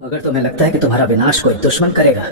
अगर तुम्हें लगता है कि तुम्हारा विनाश कोई दुश्मन करेगा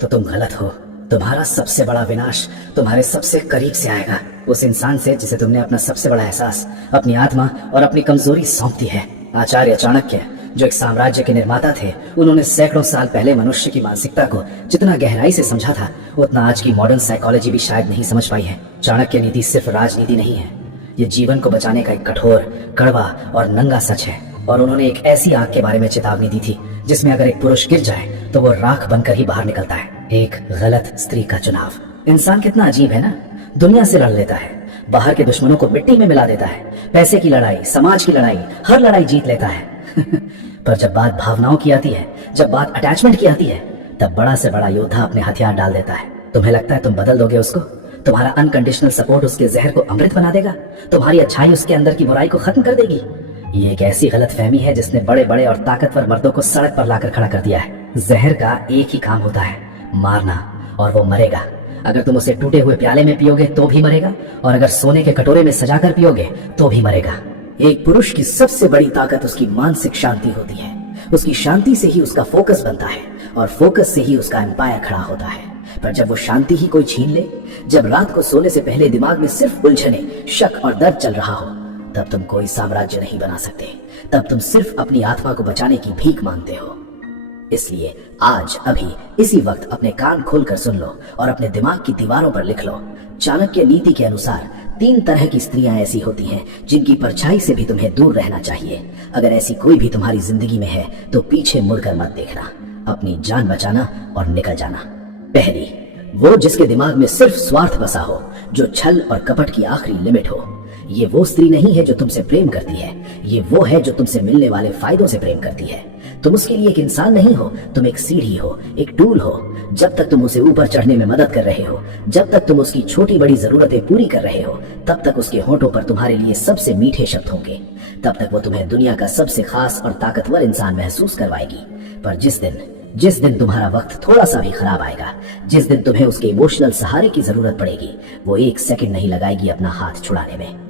तो तुम गलत हो। तुम्हारा सबसे बड़ा विनाश तुम्हारे सबसे करीब से आएगा, उस इंसान से जिसे तुमने अपना सबसे बड़ा एहसास, अपनी आत्मा और अपनी कमजोरी सौंप दी है। आचार्य चाणक्य, जो एक साम्राज्य के निर्माता थे, उन्होंने सैकड़ों साल पहले मनुष्य की मानसिकता को जितना गहराई से समझा था, उतना आज की मॉडर्न साइकोलॉजी भी शायद नहीं समझ पाई है। चाणक्य नीति सिर्फ राजनीति नहीं है, ये जीवन को बचाने का एक कठोर, कड़वा और नंगा सच है। और उन्होंने एक ऐसी आग के बारे में चेतावनी दी थी जिसमें अगर एक पुरुष गिर जाए तो वो राख बनकर ही बाहर निकलता है। एक गलत स्त्री का चुनाव। इंसान कितना अजीब है ना, दुनिया से लड़ लेता है, बाहर के दुश्मनों को मिट्टी में मिला देता है, पैसे की लड़ाई, समाज की लड़ाई, हर लड़ाई जीत लेता है पर जब बात भावनाओं की आती है, जब बात अटैचमेंट की आती है, तब बड़ा से बड़ा योद्धा अपने हथियार डाल देता है। तुम्हें लगता है तुम बदल दोगे उसको? तुम्हारा अनकंडीशनल सपोर्ट उसके जहर को अमृत बना देगा? तुम्हारी अच्छाई उसके अंदर की बुराई को खत्म कर देगी? ये एक ऐसी गलतफहमी है जिसने बड़े बड़े और ताकतवर मर्दों को सड़क पर लाकर खड़ा कर दिया है। जहर का एक ही काम होता है, मारना, और वो मरेगा। अगर तुम उसे टूटे हुए प्याले में पियोगे तो भी मरेगा, और अगर सोने के कटोरे में सजाकर पियोगे तो भी मरेगा। एक पुरुष की सबसे बड़ी ताकत उसकी मानसिक शांति होती है। उसकी शांति से ही उसका फोकस बनता है, और फोकस से ही उसका एम्पायर खड़ा होता है। पर जब वो शांति ही कोई छीन ले, जब रात को सोने से पहले दिमाग में सिर्फ उलझने, शक और दर्द चल रहा हो, तब तुम कोई साम्राज्य नहीं बना सकते। तब तुम सिर्फ अपनी आत्मा को बचाने की भीख मांगते हो। इसलिए आज, अभी, इसी वक्त अपने कान खोलकर सुन लो और अपने दिमाग की दीवारों पर लिख लो। चाणक्य नीति के अनुसार 3 तरह की स्त्रियां ऐसी होती हैं जिनकी परछाई से भी तुम्हें दूर रहना चाहिए। अगर ऐसी कोई भी तुम्हारी जिंदगी में है तो पीछे मुड़कर मत देखना, अपनी जान बचाना और निकल जाना। पहली, वो जिसके दिमाग में सिर्फ स्वार्थ बसा हो, जो छल और कपट की आखिरी लिमिट हो। ये वो स्त्री नहीं है जो तुमसे प्रेम करती है, ये वो है जो तुमसे मिलने वाले फायदों से प्रेम करती है। तुम उसके लिए एक इंसान नहीं हो, तुम एक सीढ़ी हो, एक टूल हो। जब तक तुम उसे ऊपर चढ़ने में मदद कर रहे हो, जब तक तुम उसकी छोटी बड़ी जरूरतें पूरी कर रहे हो, तब तक उसके होठों पर तुम्हारे लिए सबसे मीठे शब्द होंगे। तब तक वो तुम्हें दुनिया का सबसे खास और ताकतवर इंसान महसूस करवाएगी। पर जिस दिन तुम्हारा वक्त थोड़ा सा भी खराब आएगा, जिस दिन तुम्हें उसके इमोशनल सहारे की जरूरत पड़ेगी, वो 1 सेकंड नहीं लगाएगी अपना हाथ छुड़ाने में।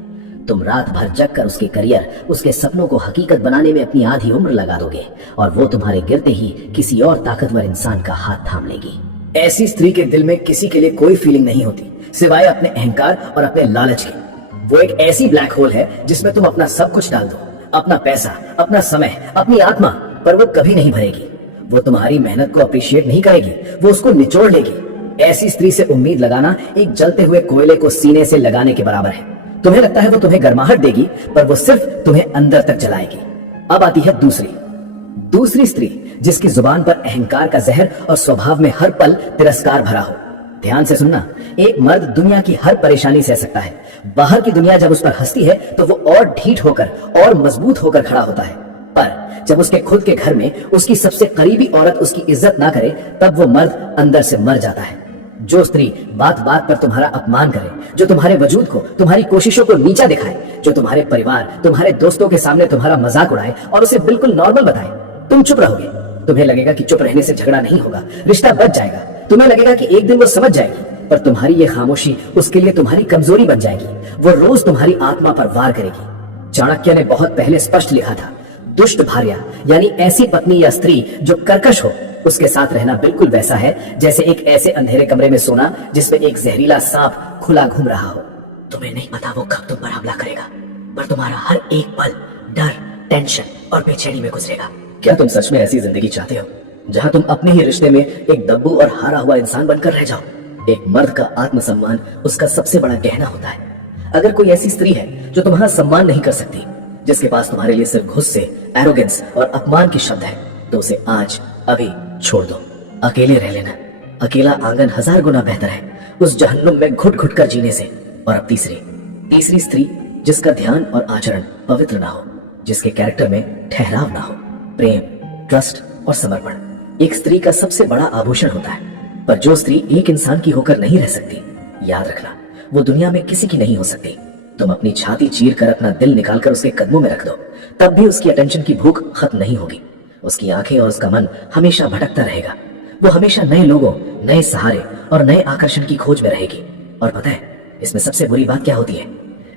तुम रात भर जग कर उसके करियर, उसके सपनों को हकीकत बनाने में अपनी आधी उम्र लगा दोगे, और वो तुम्हारे गिरते ही किसी और ताकतवर इंसान का हाथ थाम लेगी। ऐसी स्त्री के दिल में किसी के लिए कोई फीलिंग नहीं होती सिवाय अपने अहंकार और अपने लालच की। वो एक ऐसी ब्लैक होल है जिसमें तुम अपना सब कुछ डाल दो, अपना पैसा, अपना समय, अपनी आत्मा, पर वो कभी नहीं भरेगी। वो तुम्हारी मेहनत को अप्रिशिएट नहीं करेगी, वो उसको निचोड़ लेगी। ऐसी स्त्री से उम्मीद लगाना एक जलते हुए कोयले को सीने से लगाने के बराबर है। तुम्हें लगता है वो तुम्हें गर्माहट देगी, पर वो सिर्फ तुम्हें अंदर तक जलाएगी। अब आती है दूसरी स्त्री, जिसकी जुबान पर अहंकार का जहर और स्वभाव में हर पल तिरस्कार भरा हो। ध्यान से सुनना, एक मर्द दुनिया की हर परेशानी सह सकता है। बाहर की दुनिया जब उस पर हंसती है तो वो और ढीठ होकर और मजबूत होकर खड़ा होता है। पर जब उसके खुद के घर में उसकी सबसे करीबी औरत उसकी इज्जत ना करे, तब वो मर्द अंदर से मर जाता है। जो स्त्री बात बात पर तुम्हारा अपमान करे, जो तुम्हारे वजूद को, तुम्हारी कोशिशों को नीचा दिखाए, जो तुम्हारे परिवार, तुम्हारे दोस्तों के सामने तुम्हारा मजाक उड़ाए और उसे बिल्कुल नॉर्मल बताए, तुम चुप रहोगे। तुम्हें लगेगा कि चुप रहने से झगड़ा नहीं होगा, रिश्ता बच जाएगा। तुम्हें लगेगा कि एक दिन वो समझ जाएगी, पर तुम्हारी ये खामोशी उसके लिए तुम्हारी कमजोरी बन जाएगी। वो रोज तुम्हारी आत्मा पर वार करेगी। चाणक्य ने बहुत पहले स्पष्ट लिखा था, दुष्ट भार्या यानी ऐसी पत्नी या स्त्री जो कर्कश हो, उसके साथ रहना बिल्कुल वैसा है जैसे एक ऐसे अंधेरे कमरे में सोना जिसमें एक जहरीला सांप खुला घूम रहा हो। तुम्हें नहीं पता वो कब तुम पर हमला करेगा, पर तुम्हारा हर एक पल डर, टेंशन और बेचैनी में गुजरेगा। क्या तुम सच में ऐसी जिंदगी चाहते हो जहां तुम अपने ही रिश्ते में एक दब्बू और हारा हुआ इंसान बनकर रह जाओ? एक मर्द का आत्मसम्मान उसका सबसे बड़ा गहना होता है। अगर कोई ऐसी स्त्री है जो तुम्हारा सम्मान नहीं कर सकती, जिसके पास तुम्हारे लिए सिर्फ गुस्से, एरोगेंस और अपमान की शब्द है, तो उसे आज, अभी छोड़ दो। अकेले रह लेना। अकेला आंगन 1000 गुना बेहतर है उस जहन्नुम में घुट घुट कर जीने से। और अब तीसरी स्त्री, जिसका ध्यान और आचरण पवित्र ना हो, जिसके कैरेक्टर में ठहराव ना हो, प्रेम, ट्रस्ट और समर्पण एक स्त्री का सबसे बड़ा आभूषण होता है। पर जो स्त्री एक इंसान की होकर नहीं रह सकती, याद रखना, वो दुनिया में किसी की नहीं हो सकती। तुम अपनी छाती चीर कर अपना दिल निकालकर उसके कदमों में रख दो, तब भी उसकी अटेंशन की भूख खत्म नहीं होगी। उसकी आंखें और उसका मन हमेशा भटकता रहेगा। वो हमेशा नए लोगों, नए सहारे और नए आकर्षण की खोज में रहेगी। और पता है इसमें सबसे बुरी बात क्या होती है?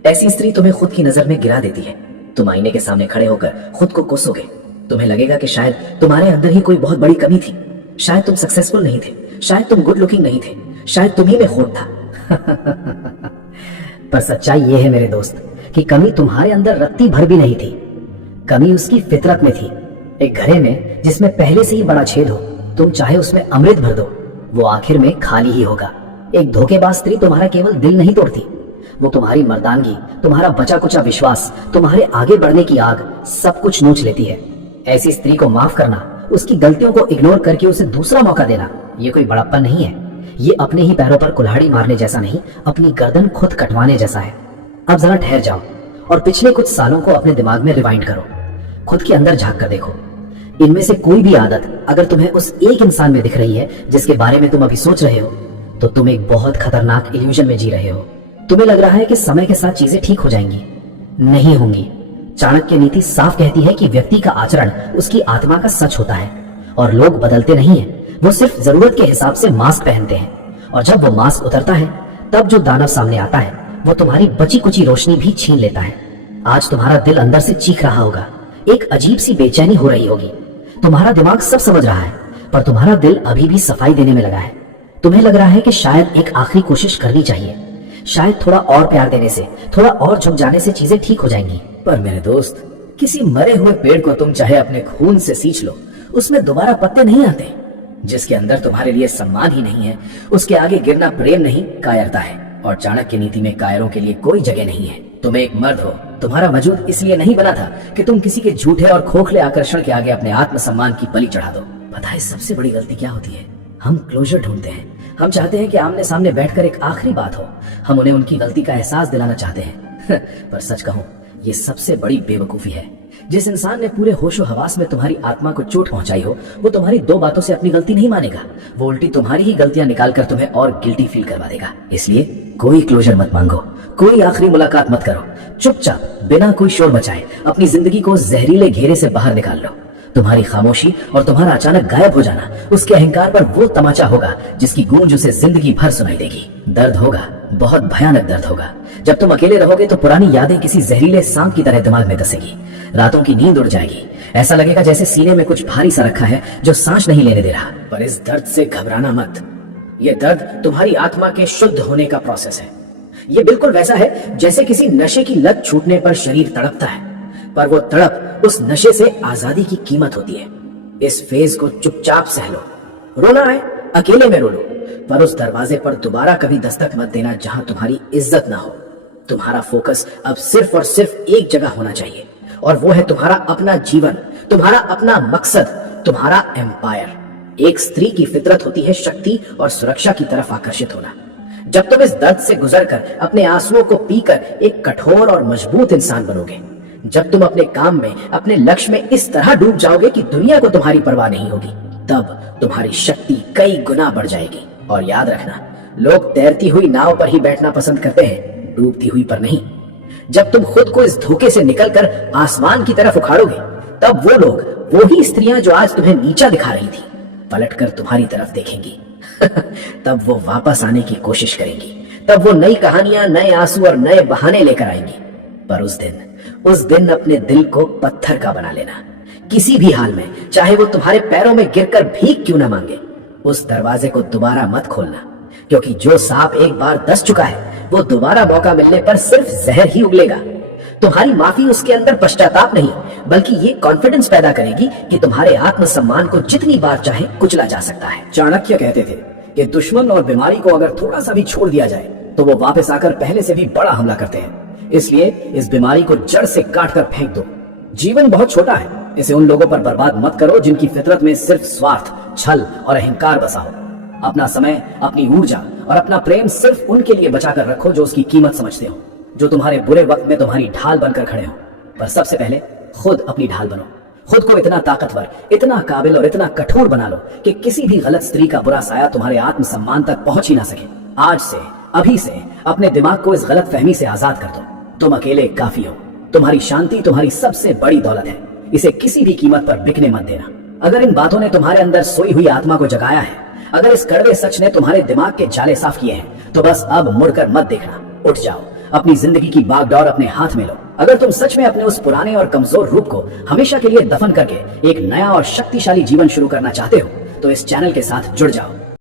ऐसी स्त्री तुम्हें खुद की नजर में गिरा देती है। तुम आईने के सामने खड़े होकर खुद को कोसोगे, तुम्हें लगेगा कि शायद तुम्हारे अंदर ही कोई बहुत बड़ी कमी थी, शायद तुम सक्सेसफुल नहीं थे, शायद तुम गुड लुकिंग नहीं थे, शायद तुम ही में खोट था। पर सच्चाई यह है मेरे दोस्त कि कमी तुम्हारे अंदर रत्ती भर भी नहीं थी, कमी उसकी फितरत में थी। एक घड़े में जिसमें पहले से ही बड़ा छेद हो, तुम चाहे उसमें अमृत भर दो, वो आखिर में खाली ही होगा। एक धोखेबाज स्त्री तुम्हारा केवल दिल नहीं तोड़ती, वो तुम्हारी मर्दानगी, तुम्हारा बचा कुचा विश्वास, तुम्हारे आगे बढ़ने की आग, सब कुछ नोच लेती है। ऐसी स्त्री को माफ करना, उसकी गलतियों को इग्नोर करके उसे दूसरा मौका देना, ये कोई बड़प्पन नहीं है। ये अपने ही पैरों पर कुल्हाड़ी मारने जैसा नहीं, अपनी गर्दन खुद कटवाने जैसा है। अब जरा ठहर जाओ और पिछले कुछ सालों को अपने दिमाग में रिवाइंड करो, खुद के अंदर झांक कर देखो। इनमें से कोई भी आदत अगर तुम्हें उस एक इंसान में दिख रही है जिसके बारे में तुम अभी सोच रहे हो, तो तुम एक बहुत खतरनाक इल्यूजन में जी रहे हो। तुम्हें लग रहा है कि समय के साथ चीजें ठीक हो जाएंगी, नहीं होंगी। चाणक्य नीति साफ कहती है कि व्यक्ति का आचरण उसकी आत्मा का सच होता है और लोग बदलते नहीं हैं, वो सिर्फ जरूरत के हिसाब से मास्क पहनते हैं। और जब वो मास्क उतरता है, तब जो दानव सामने आता है वो तुम्हारी बची कुची रोशनी भी छीन लेता है। आज तुम्हारा दिल अंदर से चीख रहा होगा, एक अजीब सी बेचैनी हो रही होगी। तुम्हारा दिमाग सब समझ रहा है, पर तुम्हारा दिल अभी भी सफाई देने में लगा है। तुम्हें लग रहा है कि शायद एक आखिरी कोशिश करनी चाहिए, शायद थोड़ा और प्यार देने से, थोड़ा और झुक जाने से चीजें ठीक हो जाएंगी। पर मेरे दोस्त, किसी मरे हुए पेड़ को तुम चाहे अपने खून से सींच लो, उसमें दोबारा पत्ते नहीं आते। जिसके अंदर तुम्हारे लिए सम्मान ही नहीं है, उसके आगे गिरना प्रेम नहीं, कायरता है। और चाणक्य नीति में कायरों के लिए कोई जगह नहीं है। तुम एक मर्द हो, तुम्हारा वजूद इसलिए नहीं बना था कि तुम किसी के झूठे और खोखले आकर्षण के आगे अपने आत्मसम्मान की बलि चढ़ा दो। पता है सबसे बड़ी गलती क्या होती है? हम क्लोजर ढूंढते हैं। हम चाहते हैं कि आमने सामने बैठकर एक आखिरी बात हो, हम उन्हें उनकी गलती का एहसास दिलाना चाहते हैं। पर सच कहूं, ये सबसे बड़ी बेवकूफी है। जिस इंसान ने पूरे होशो हवास में तुम्हारी आत्मा को चोट पहुंचाई हो, वो तुम्हारी दो बातों से अपनी गलती नहीं मानेगा, वो उल्टी तुम्हारी ही गलतियां निकालकर तुम्हें और गिल्टी फील करवा देगा। इसलिए कोई क्लोजर मत मांगो, कोई आखिरी मुलाकात मत करो। चुपचाप बिना कोई शोर मचाए अपनी जिंदगी को जहरीले घेरे से बाहर निकाल लो। तुम्हारी खामोशी और तुम्हारा अचानक गायब हो जाना उसके अहंकार पर वो तमाचा होगा जिसकी गूंज उसे जिंदगी भर सुनाई देगी। दर्द होगा, बहुत भयानक दर्द होगा। जब तुम अकेले रहोगे तो पुरानी यादें किसी जहरीले सांप की तरह दिमाग में धसेगी। रातों की नींद उड़ जाएगी, ऐसा लगेगा जैसे सीने में कुछ भारी सा रखा है जो सांस नहीं लेने दे रहा। पर इस दर्द से घबराना मत, ये दर्द तुम्हारी आत्मा के शुद्ध होने का प्रोसेस है। ये बिल्कुल वैसा है जैसे किसी नशे की लत छूटने पर शरीर तड़पता है, पर वो तड़प उस नशे से आजादी की कीमत होती है। इस फेज को चुपचाप सह लो। रोना है, अकेले में रो लो, पर उस दरवाजे पर दोबारा कभी दस्तक मत देना जहां तुम्हारी इज्जत ना हो। तुम्हारा फोकस अब सिर्फ और सिर्फ एक जगह होना चाहिए, और वो है तुम्हारा अपना जीवन, तुम्हारा अपना मकसद, तुम्हारा एम्पायर। एक स्त्री की फितरत होती है शक्ति और सुरक्षा की तरफ आकर्षित होना। जब तुम इस दर्द से गुजरकर अपने आंसुओं को पीकर एक कठोर और मजबूत इंसान बनोगे, जब तुम अपने काम में, अपने लक्ष्य में इस तरह डूब जाओगे कि दुनिया को तुम्हारी परवाह नहीं होगी, तब तुम्हारी शक्ति कई गुना बढ़ जाएगी। और याद रखना, लोग तैरती हुई नाव पर ही बैठना पसंद करते हैं, डूबती हुई पर नहीं। जब तुम खुद को इस धोखे से निकलकर आसमान की तरफ उखाड़ोगे, तब वो लोग, वो ही स्त्रियां जो आज तुम्हें नीचा दिखा रही थी, पलटकर तुम्हारी तरफ देखेंगी। तब वो वापस आने की कोशिश करेंगी, तब वो नई कहानियां, नए आंसू और नए बहाने लेकर आएंगी। पर उस दिन अपने दिल को पत्थर का बना लेना, किसी भी हाल में, चाहे वो तुम्हारे पैरों में गिरकर भीख क्यों ना मांगे। उस दरवाजे को दोबारा मत खोलना, क्योंकि जो सांप एक बार डस चुका है वो दोबारा मौका मिलने पर सिर्फ जहर ही उगलेगा। तुम्हारी माफी उसके अंदर पश्चाताप नहीं, बल्कि ये कॉन्फिडेंस पैदा करेगी कि तुम्हारे आत्मसम्मान को जितनी बार चाहे कुचला जा सकता है। चाणक्य कहते थे कि दुश्मन और बीमारी को अगर थोड़ा सा भी छोड़ दिया जाए तो वो वापस आकर पहले से भी बड़ा हमला करते हैं। इसलिए इस बीमारी को जड़ से काट कर फेंक दो। जीवन बहुत छोटा है, इसे उन लोगों पर बर्बाद मत करो जिनकी फितरत में सिर्फ स्वार्थ, छल और अहंकार बसा हो। अपना समय, अपनी ऊर्जा और अपना प्रेम सिर्फ उनके लिए बचा कर रखो जो उसकी कीमत समझते हो, जो तुम्हारे बुरे वक्त में तुम्हारी ढाल बनकर खड़े हो। पर सबसे पहले खुद अपनी ढाल बनो। खुद को इतना ताकतवर, इतना काबिल और इतना कठोर बना लो कि किसी भी गलत स्त्री का बुरा साया तुम्हारे आत्मसम्मान तक पहुंच ही ना सके। आज से, अभी से अपने दिमाग को इस गलत फहमी से आजाद कर दो। तुम अकेले काफी हो। तुम्हारी शांति तुम्हारी सबसे बड़ी दौलत है, इसे किसी भी कीमत पर बिकने मत देना। अगर इन बातों ने तुम्हारे अंदर सोई हुई आत्मा को जगाया है, अगर इस कड़वे सच ने तुम्हारे दिमाग के जाले साफ किए हैं, तो बस अब मुड़कर मत देखना। उठ जाओ, अपनी जिंदगी की बागडोर अपने हाथ में लो, अगर तुम सच में अपने उस पुराने और कमजोर रूप को हमेशा के लिए दफन करके एक नया और शक्तिशाली जीवन शुरू करना चाहते हो तो इस चैनल के साथ जुड़ जाओ